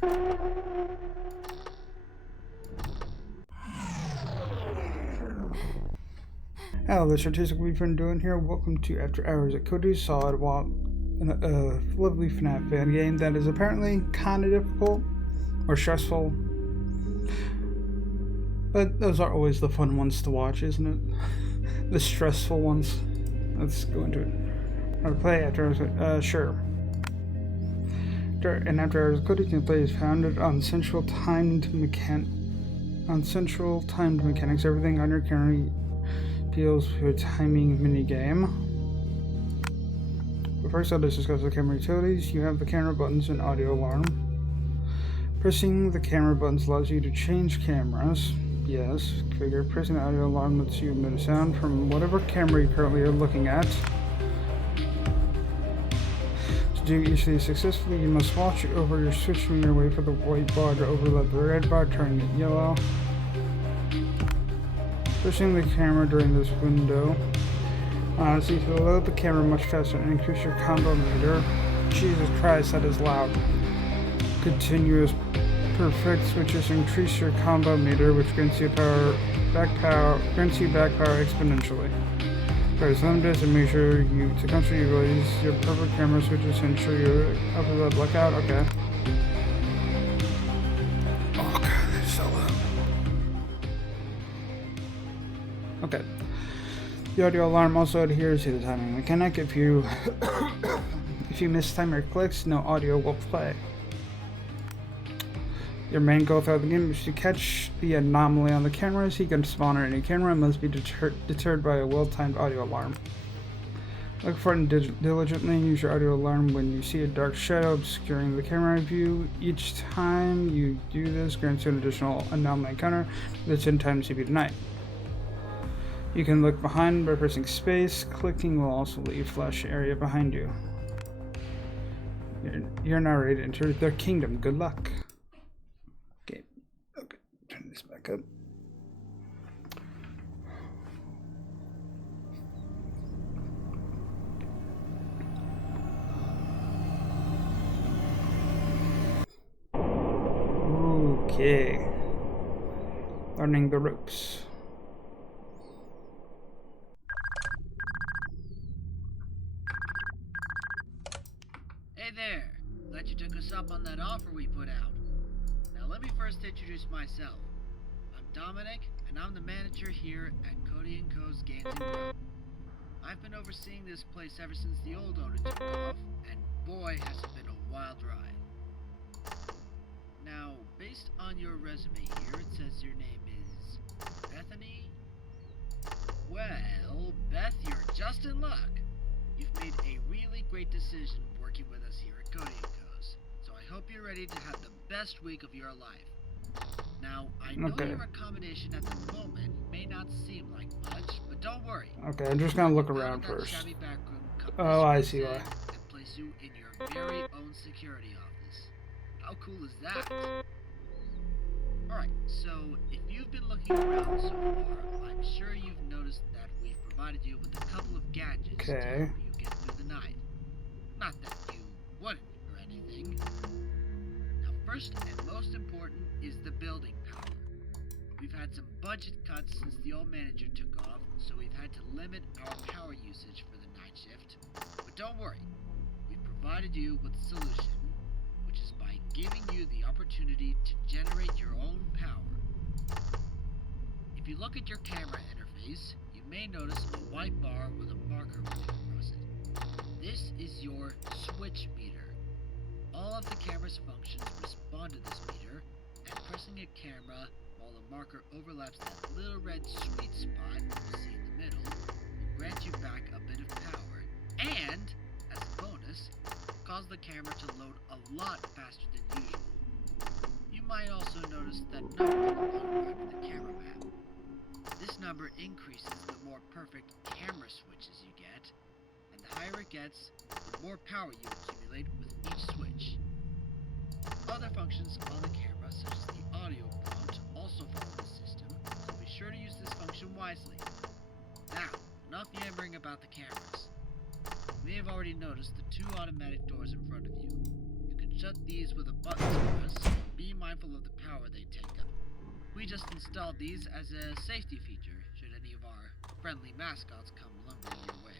Hello, this is what we've been doing here. Welcome to After Hours at Cody's Solid, while in a lovely FNAF fan game that is apparently kind of difficult or stressful. But those are always the fun ones to watch, isn't it? The stressful ones. Let's go into it. I'll play After Hours. Sure. And After Hours, Cody can play is founded on central timed mechanics. Everything on your camera deals with a timing minigame. But first, I'll just discuss the camera utilities. You have the camera buttons and audio alarm. Pressing the camera buttons allows you to change cameras. Yes, figure pressing the audio alarm lets you emit a sound from whatever camera you currently are looking at. To do each of these successfully, you must watch over your switch meter, wait for the white bar to overlap the red bar, turning it yellow. Pushing the camera during this window allows you to load the camera much faster and increase your combo meter. Jesus Christ, that is loud. Continuous perfect switches increase your combo meter, which grants you back power exponentially. Press limited to make sure you constantly utilize your perfect camera switches to ensure your upper level blackout. Okay. Oh god, that's so loud. Okay. The audio alarm also adheres to the timing mechanic. If you mistime your clicks, no audio will play. Your main goal throughout the game is to catch the anomaly on the cameras. He can spawn on any camera and must be deterred by a well-timed audio alarm. Look for it and diligently use your audio alarm when you see a dark shadow obscuring the camera view. Each time you do this grants you an additional anomaly encounter that's 10 times speed of night. You can look behind by pressing space. Clicking will also let you flash the area behind you. You're now ready to enter their kingdom. Good luck. Okay, turn this back up. Okay. Learning the ropes. Hey there! Glad you took us up on that offer we put out. Now let me first introduce myself. I'm Dominic, and I'm the manager here at Cody & Co.'s Games & Grove. I've been overseeing this place ever since the old owner took off, and boy has it been a wild ride. Now, based on your resume here, it says your name is Bethany? Well, Beth, you're just in luck. You've made a really great decision working with us here at Cody & Co.'s, so I hope you're ready to have the best week of your life. Now, I know your accommodation at the moment may not seem like much, but don't worry. Okay, I'm just gonna look around first. Oh, I see why. And place you in your very own security office. How cool is that? Alright, so if you've been looking around so far, I'm sure you've noticed that we've provided you with a couple of gadgets to help you get through the night. Not that you wouldn't or anything. Now, first and most important is the building power. We've had some budget cuts since the old manager took off, so we've had to limit our power usage for the night shift. But don't worry, we've provided you with a solution, which is by giving you the opportunity to generate your own power. If you look at your camera interface, you may notice a white bar with a marker running across it. This is your switch meter. All of the camera's functions respond to this meter, and pressing a camera while the marker overlaps that little red sweet spot you see in the middle will grant you back a bit of power, and, as a bonus, cause the camera to load a lot faster than usual. You might also notice that number on the bottom right of the camera map. This number increases the more perfect camera switches you get, and the higher it gets, the more power you accumulate with each switch. Other functions on the camera, such as the audio prompt, also follow the system, so be sure to use this function wisely. Now, enough yammering about the cameras. You may have already noticed the two automatic doors in front of you. You can shut these with a button press. Be mindful of the power they take up. We just installed these as a safety feature should any of our friendly mascots come lumbering your way.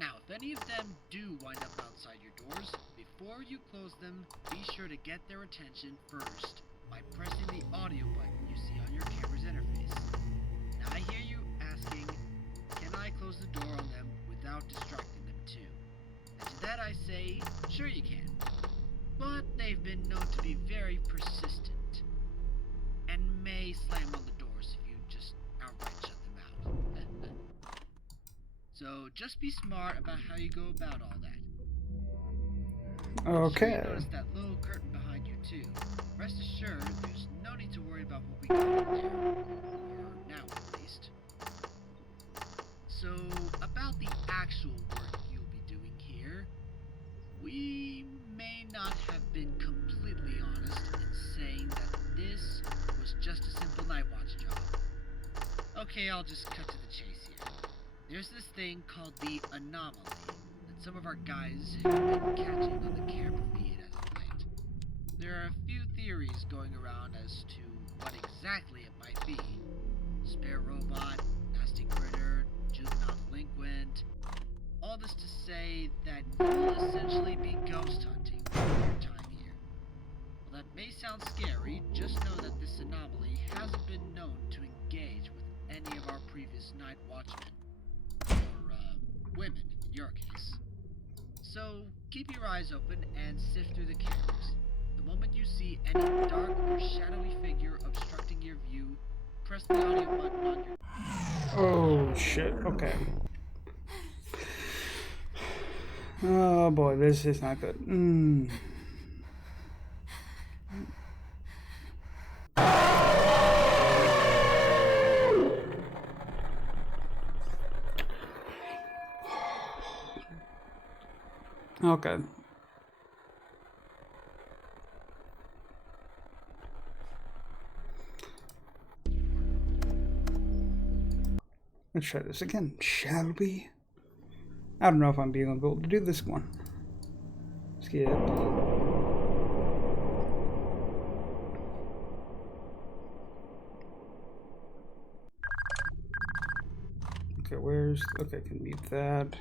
Now, if any of them do wind up outside your doors, before you close them, be sure to get their attention first by pressing the audio button you see on your camera's interface. Now, I hear you asking, can I close the door on them without distracting them too? And to that I say, sure you can. But they've been known to be very persistent, and may slam on the doors if you just outright shut them out. So just be smart about how you go about all that. I'm sure you noticed that little curtain behind you too. Rest assured, there's no need to worry about what we got in there. For now, at least. So, about the actual work you'll be doing here, we may not have been completely honest in saying that this was just a simple night watch job. Okay, I'll just cut to the chase here. There's this thing called the anomaly that some of our guys have been catching on the camera feed as of late. There are a few theories going around as to what exactly it might be. Spare robot, nasty critter, juvenile delinquent. All this to say that you'll essentially be ghost hunting for your time here. While that may sound scary, just know that this anomaly hasn't been known to engage with any of our previous night watchmen. Or, women, in your case. So, keep your eyes open and sift through the cameras. The moment you see any dark or shadowy figure obstructing your view, press the audio button on your... Oh, shit. Okay. Oh, boy. This is not good. Okay. Let's try this again, shall we? I don't know if I'm being able to do this one. Skip. Okay, where's... Okay, I can mute that.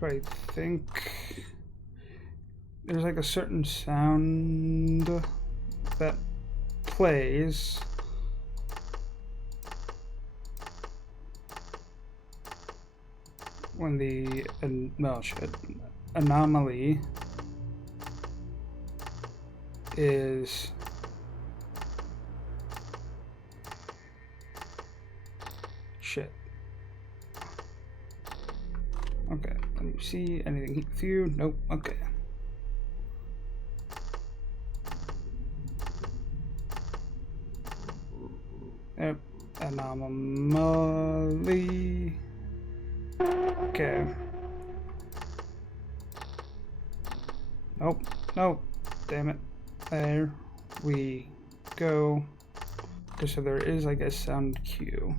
So I think there's like a certain sound that plays when the anomaly is shit. Okay, let me see anything with you. Nope. Okay. Yep. Anomaly. Okay. Nope. Nope. Damn it. There we go. Okay, so there is like a sound cue.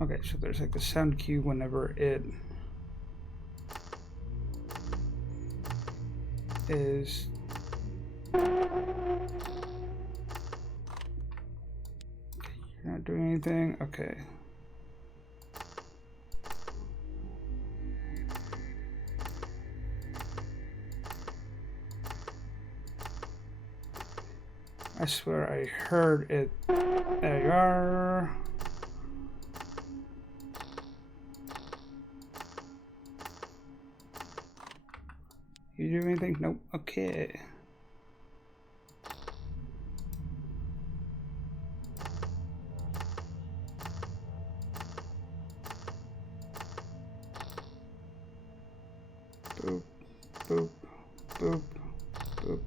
Okay, so there's like a sound cue whenever it is you're not doing anything. Okay. I swear I heard it. There you are. You do anything? Nope. Okay. Boop, boop, boop, boop.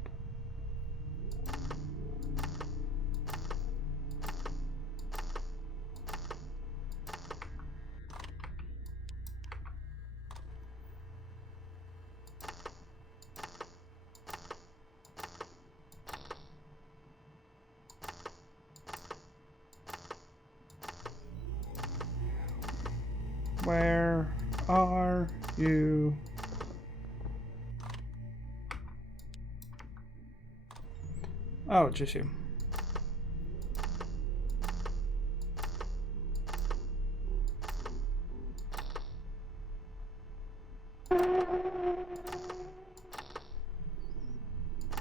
where are you? Oh, it's just you.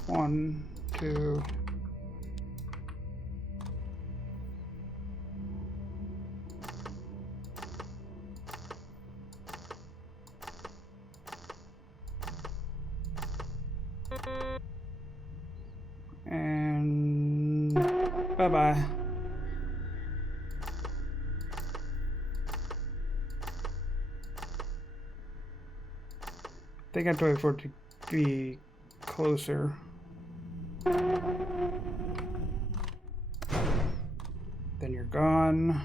One, two. And bye-bye. I think I have to wait for it to be closer. Then you're gone.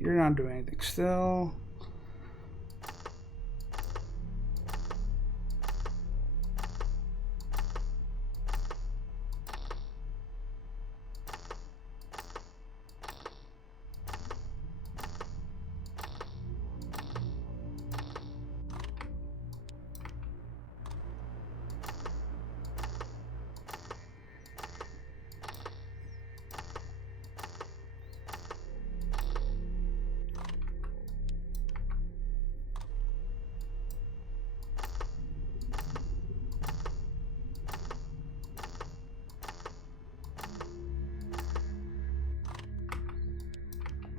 You're not doing anything still.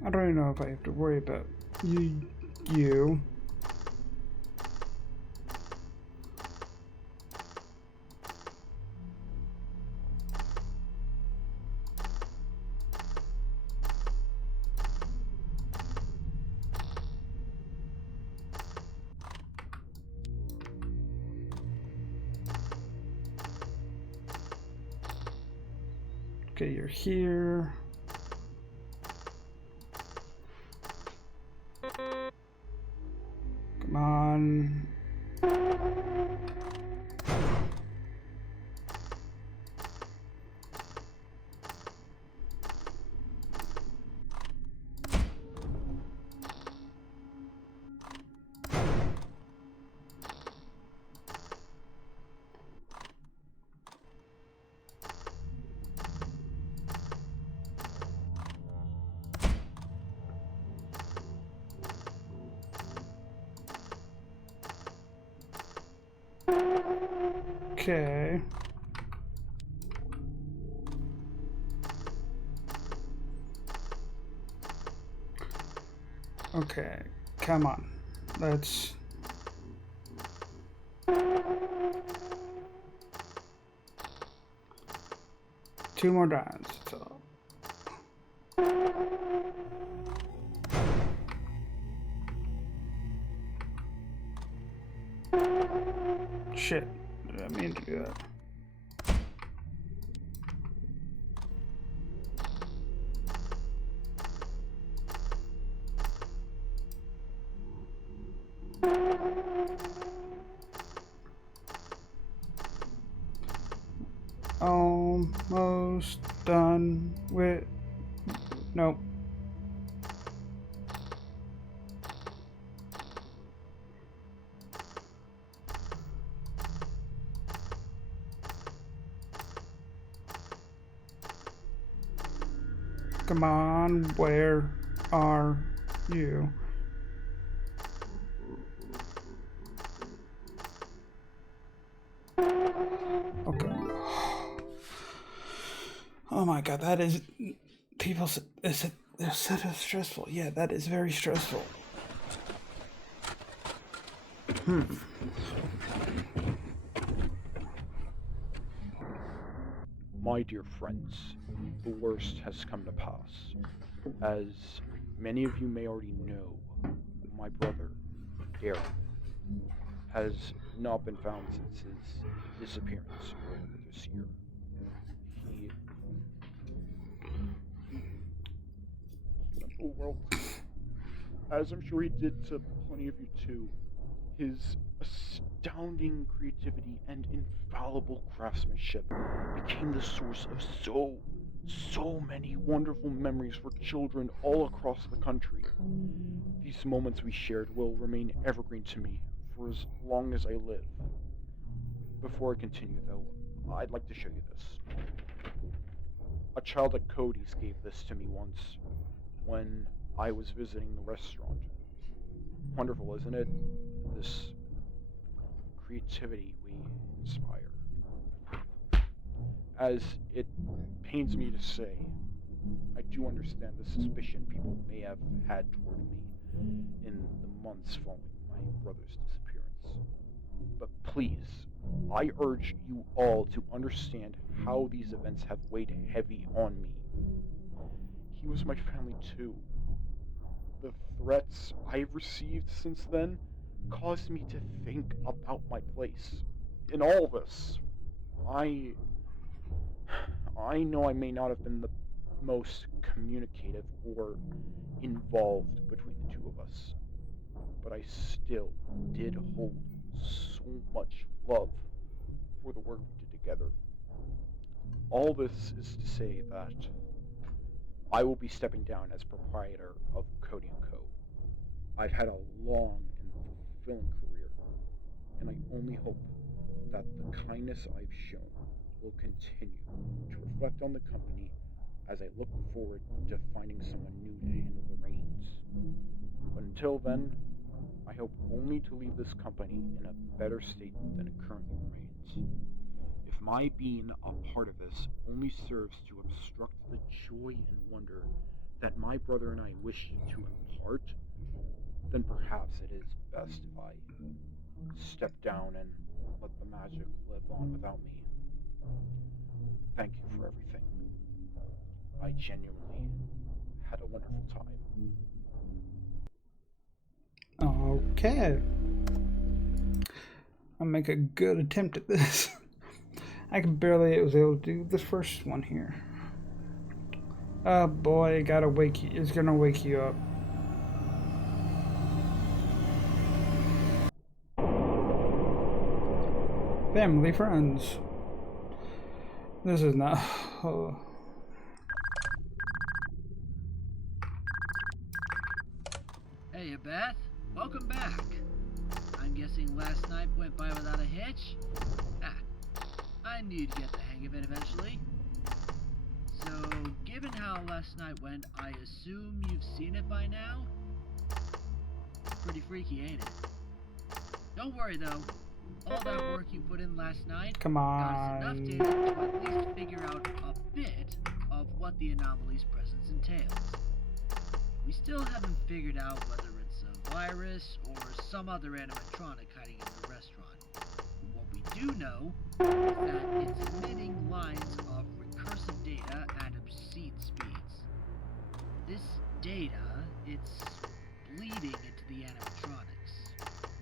I don't even know if I have to worry about you. Okay, you're here. Come on. Okay. Okay, come on. Let's... Two more dimes, so... Shit, I didn't mean to do that. Almost done with... Nope. Come on, where are you? Okay. Oh my god, that is... People said it's stressful. Yeah, that is very stressful. My dear friends, the worst has come to pass. As many of you may already know, my brother, Darren, has not been found since his disappearance earlier this year. He the world to me, as I'm sure he did to plenty of you too. His astounding creativity and infallible craftsmanship became the source of so many wonderful memories for children all across the country. These moments we shared will remain evergreen to me for as long as I live. Before I continue, though, I'd like to show you this. A child at Cody's gave this to me once when I was visiting the restaurant. Wonderful, isn't it? This creativity we inspire. As it pains me to say, I do understand the suspicion people may have had toward me in the months following my brother's disappearance. But please, I urge you all to understand how these events have weighed heavy on me. He was my family too. The threats I've received since then caused me to think about my place in all this. I I know I may not have been the most communicative or involved between the two of us, but I still did hold so much love for the work we did together. All this is to say that I will be stepping down as proprietor of Cody & Co. I've had a long and fulfilling career, and I only hope that the kindness I've shown will continue to reflect on the company as I look forward to finding someone new to handle the reins. But until then, I hope only to leave this company in a better state than it currently remains. If my being a part of this only serves to obstruct the joy and wonder that my brother and I wish to impart, then perhaps it is best if I step down and let the magic live on without me. Thank you for everything. I genuinely had a wonderful time. Okay. I'll make a good attempt at this. I was able to do this first one here. Oh boy, it's gonna wake you up. Family, friends. This is not. Oh. Hey, Beth. Welcome back. I'm guessing last night went by without a hitch? I knew you'd get the hang of it eventually. So, given how last night went, I assume you've seen it by now? Pretty freaky, ain't it? Don't worry though. All that work you put in last night Come got us enough on. data to at least figure out a bit of what the anomaly's presence entails. We still haven't figured out whether it's a virus or some other animatronic hiding in the restaurant. What we do know is that it's emitting lines of recursive data at obscene speeds. This data, it's bleeding into the animatronics,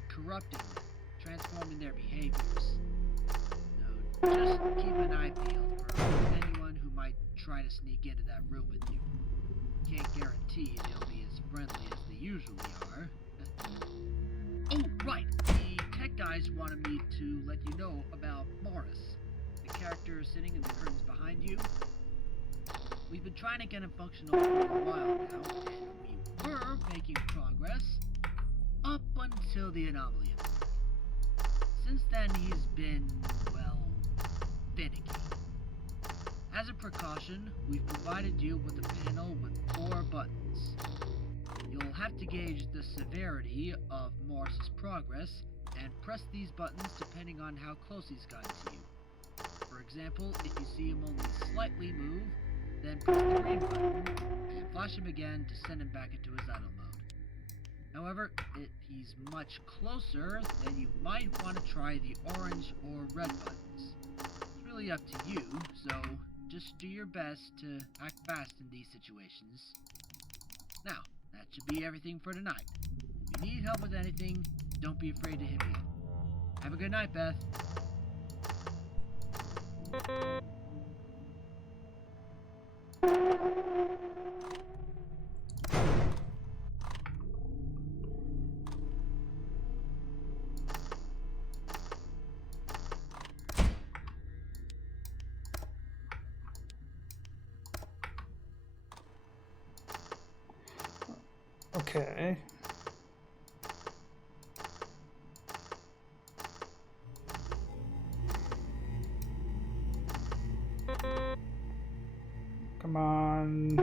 corrupting them, transforming their behaviors. So just keep an eye peeled for anyone who might try to sneak into that room with you. Can't guarantee they'll be as friendly as they usually are. Oh, right! The tech guys wanted me to let you know about Morris, the character sitting in the curtains behind you. We've been trying to get him functional for a while now, and we were making progress up until the anomaly event. Since then, he's been, well, finicky. As a precaution, we've provided you with a panel with 4 buttons. You'll have to gauge the severity of Morris's progress and press these buttons depending on how close he's gotten to you. For example, if you see him only slightly move, then press the green button and flash him again to send him back into his idle mode. However, if he's much closer, then you might want to try the orange or red buttons. It's really up to you, so just do your best to act fast in these situations. Now, that should be everything for tonight. If you need help with anything, don't be afraid to hit me up. Have a good night, Beth. Okay. Come on.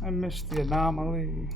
I missed the anomaly.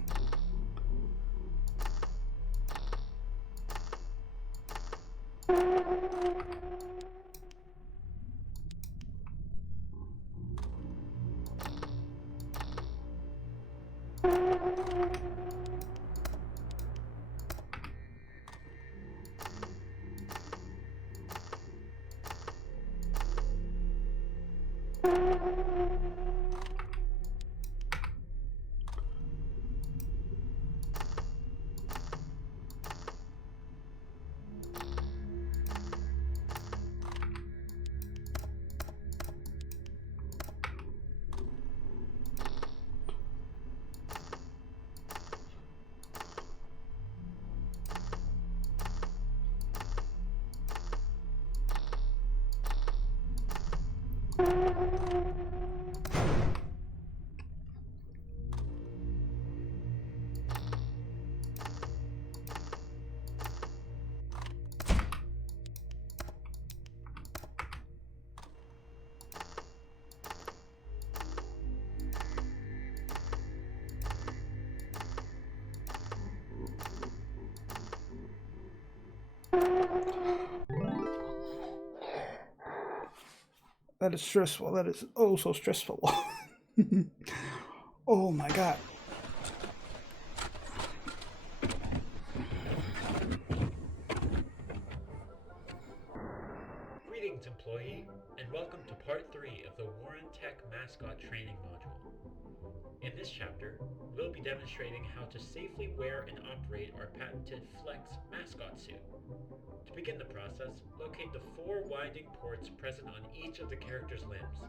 That is stressful. That is oh so stressful. Oh my god. Greetings, employee, and welcome to part 3 of the Warren Tech Mascot Training Module. In this chapter, we'll be demonstrating how to safely wear and operate our patented Flex mascot suit. To begin the process, locate the 4 winding ports present on each of the character's limbs.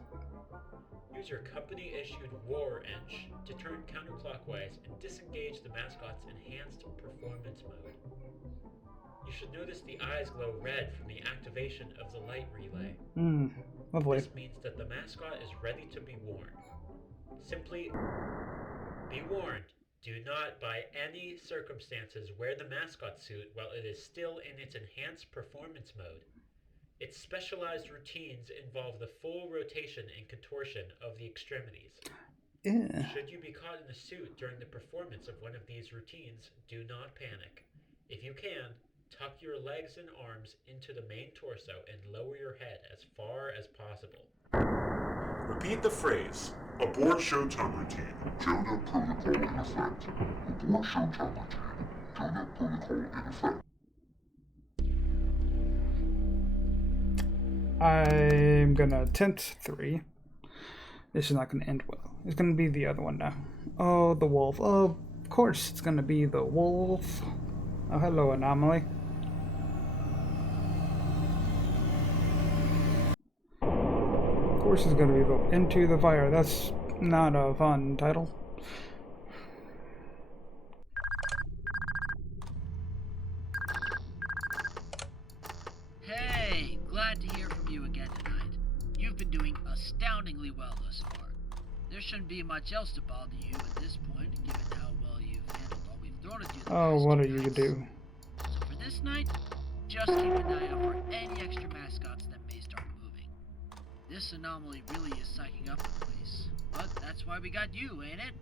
Use your company-issued War Wrench to turn counterclockwise and disengage the mascot's enhanced performance mode. You should notice the eyes glow red from the activation of the light relay. Lovely. This means that the mascot is ready to be worn. Simply be warned, do not by any circumstances wear the mascot suit while it is still in its enhanced performance mode. Its specialized routines involve the full rotation and contortion of the extremities. Yeah. Should you be caught in the suit during the performance of one of these routines, do not panic. If you can, tuck your legs and arms into the main torso and lower your head as far as possible. Repeat the phrase. Abort showtime routine. Jonah protocol in effect. Abort showtime routine. Jonah protocol in effect. I'm gonna attempt 3. This is not gonna end well. It's gonna be the other one now. Oh, the wolf. Oh, of course it's gonna be the wolf. Oh, hello, anomaly. Of course it's gonna be the Into the Fire. That's not a fun title. Hey, glad to hear from you again tonight. You've been doing astoundingly well thus far. There shouldn't be much else to bother you at this point, given how well you've handled all we've thrown at you the Oh, past what two are you gonna nights. do? So for this night, just keep an eye out for any extra mascots that may start moving. This anomaly really is psyching up the place, but that's why we got you, ain't it?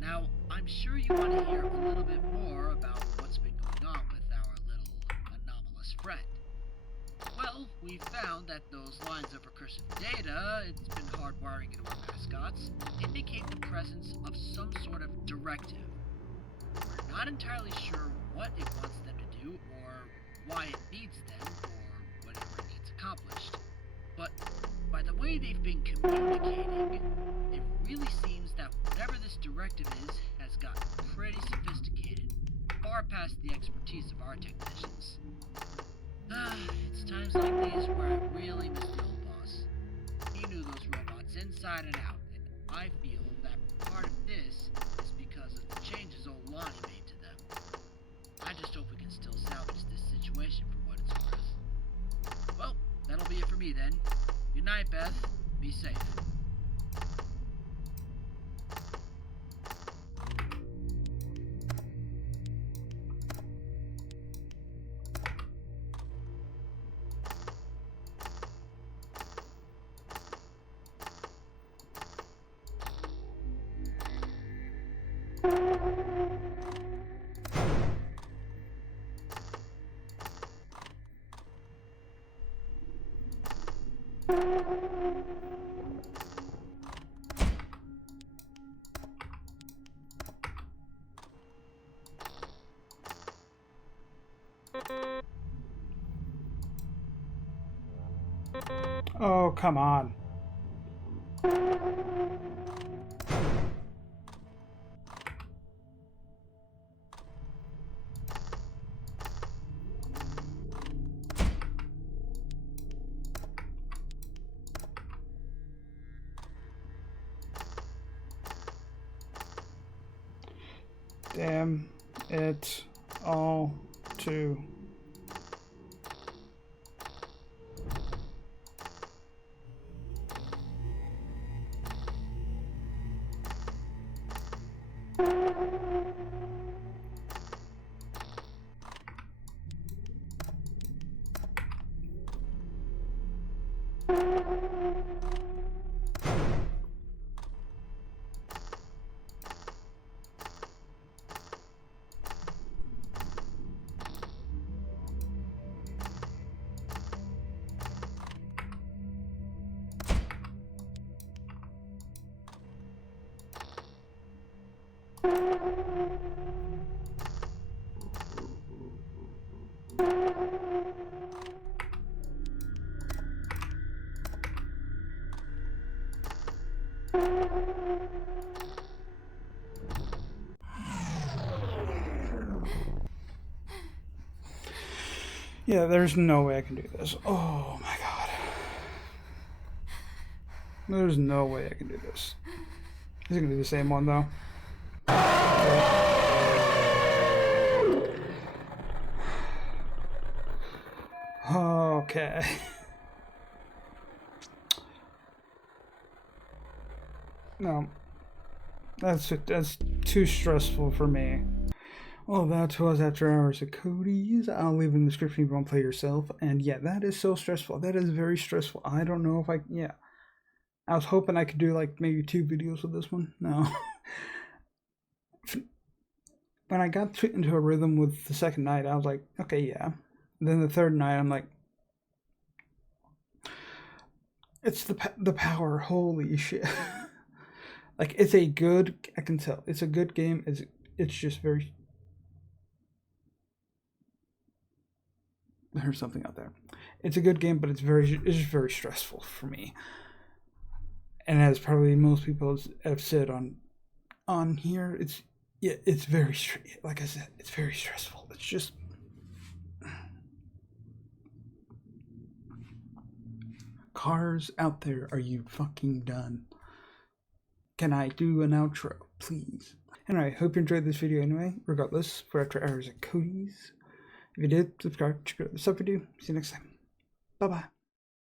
Now, I'm sure you want to hear a little bit more about what's been going on with our little anomalous friend. Well, we found that those lines of recursive data it's been hardwiring into our mascots indicate the presence of some sort of directive. We're not entirely sure what it wants them to do or why it needs them or whatever it needs accomplished. But by the way they've been communicating, it really seems that whatever this directive is has gotten pretty sophisticated, far past the expertise of our technicians. It's times like these where I really miss the old boss. He knew those robots inside and out, and I feel that part of this is because of the changes old Lonnie made to them. I just hope we can still salvage this situation for what it's worth. Well, that'll be it for me then. Good night, Beth. Be safe. Oh, come on. Damn it all too. Yeah, there's no way I can do this. Oh my god. There's no way I can do this. Is it gonna be the same one though? Okay. No. That's too stressful for me. Well, that was After Hours of Cody's. I'll leave in the description if you want to play yourself. And yeah, that is so stressful. That is very stressful. I don't know if yeah. I was hoping I could do like maybe 2 videos with this one. No. When I got into a rhythm with the second night, I was like, okay, yeah. And then the third night, I'm like, it's the power. Holy shit. Like, it's a good, I can tell. It's a good game. It's just very... There's something out there. It's a good game, but it's just very stressful for me. And as probably most people have said on here, it's very, like I said, it's very stressful. It's just... Cars out there, are you fucking done? Can I do an outro, please? Anyway, hope you enjoyed this video anyway, regardless, for After Hours at Cody's. If you did, subscribe, check out the sub video. See you next time. Bye-bye.